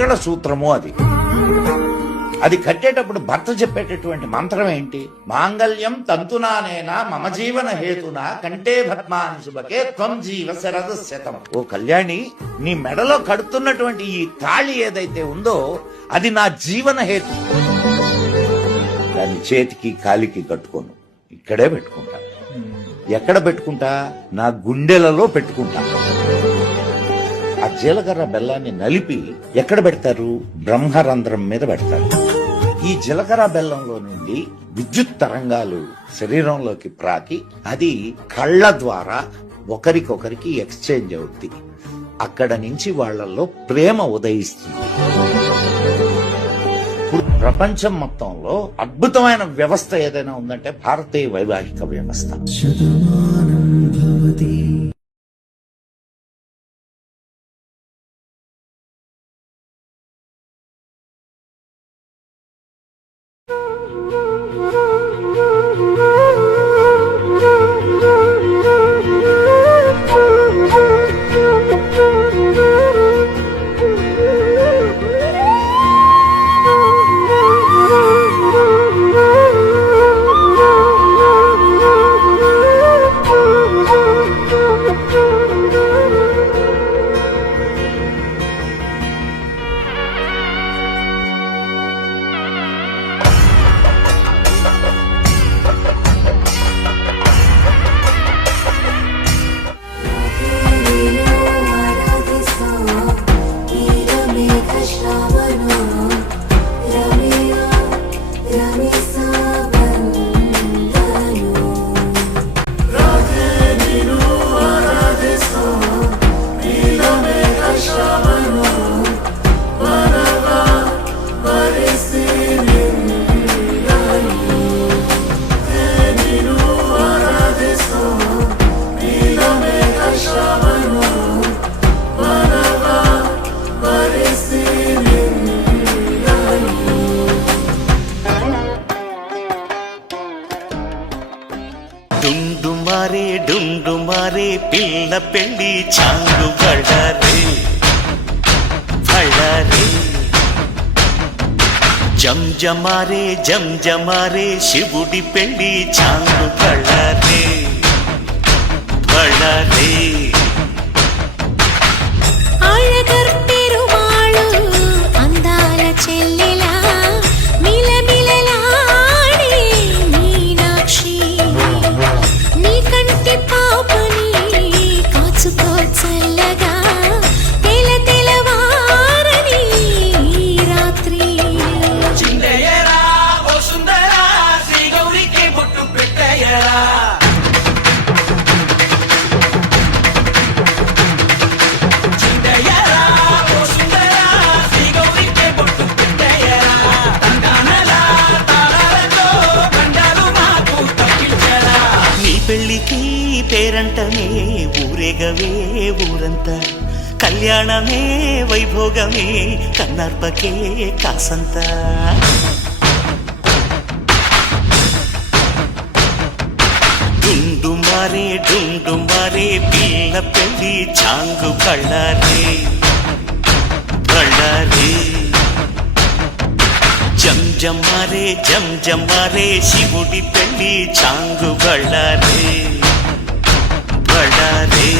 మంగళ సూత్రము అది కట్టేటప్పుడు భర్త చెప్పేటటువంటి మంత్రం ఏంటి? మాంగళ్యం తంతునానేనా మమ జీవన హేతునా కంటే భద్మాని శుభకే త్వం జీవ శరద శతం. ఓ కళ్యాణి, నీ మెడలో కడుతున్నటువంటి ఈ తాళి ఏదైతే ఉందో అది నా జీవన హేతు. దాన్ని చేతికి కాలికి కట్టుకోను, ఇక్కడే పెట్టుకుంటా. ఎక్కడ పెట్టుకుంటా? నా గుండెలలో పెట్టుకుంటా. ఆ జీలకర్ర బెల్లాన్ని నలిపి ఎక్కడ పెడతారు? బ్రహ్మరంధ్రం మీద పెడతారు. ఈ జీలకర్ర బెల్లంలో నుండి విద్యుత్ తరంగాలు శరీరంలోకి ప్రాకి అది కళ్ళ ద్వారా ఒకరికొకరికి ఎక్స్చేంజ్ అవుద్ది. అక్కడ నుంచి వాళ్లలో ప్రేమ ఉదయిస్తుంది. ప్రపంచం మొత్తంలో అద్భుతమైన వ్యవస్థ ఏదైనా ఉందంటే భారతీయ వైవాహిక వ్యవస్థ. డుండుమారే పిల్ల పెళ్లి చాంగు బళ్ళారే బళ్ళారే జంజమారే శివుడి పెళ్లి చాంగు బళ్ళారే బళ్ళారే. అందాల చెల్లెలా పెళ్లికి పేరంటమే ఊరేగవే ఊరంతా, కళ్యాణమే వైభోగమే కన్నార్పకే కాసంత. డుండుమారే పిల్ల పెళ్లి చాంగు బళ్ళారే బళ్ళారే జంజమారే శివుడి పెళ్లి చాంగు బళ్ళారే బళ్ళారే.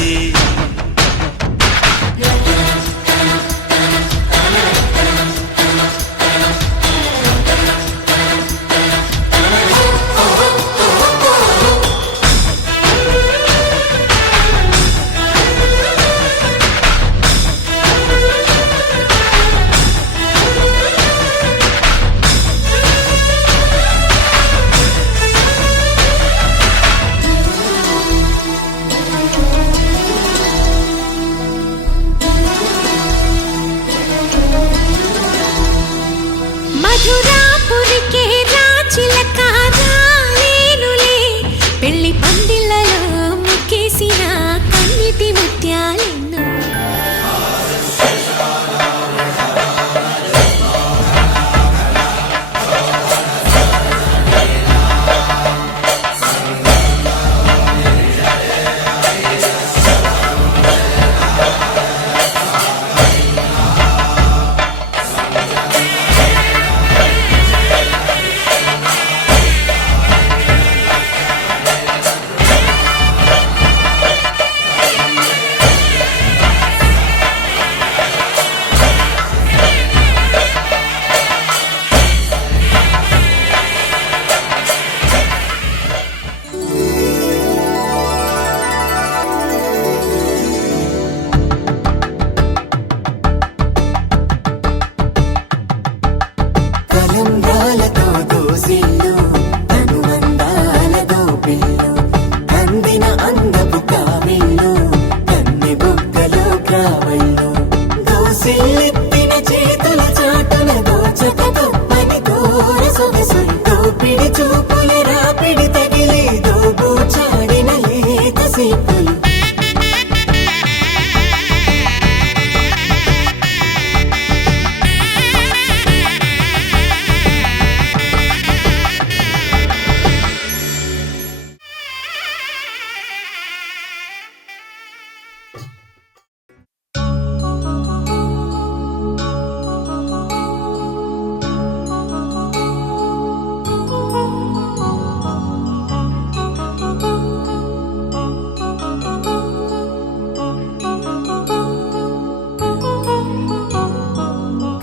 వేలెత్తిన చేతుల చాటున దోచక తప్పని ఘోర సొగసులు దోపిడి చూపుల రాపిడి తగిలి దోబూచాడిన లేత సీపులు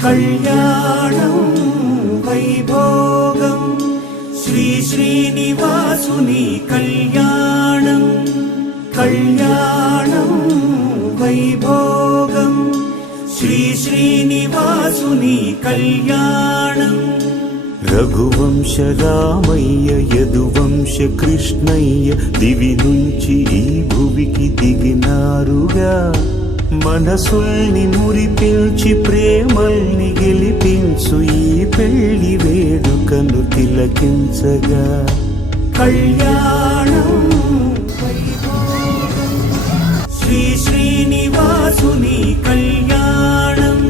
కళ్యాణం వైభోగం శ్రీ శ్రీనివాసుని కళ్యాణం కళ్యాణం వైభోగం శ్రీ శ్రీనివాసుని కళ్యాణం రఘువంశ రామయ్య యదువంశ కృష్ణయ్య దివి నుంచి ఈ భువికి దిగినారుగా మనసుల్ని మురిపించి ప్రేమల్ని గెలిపించు ఈ పెళ్లి వేడుకను తిలకించగా కళ్యాణం వైభోగం శ్రీ శ్రీనివాసుని కళ్యాణం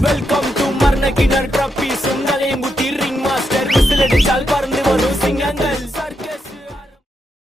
Welcome to Marnakinar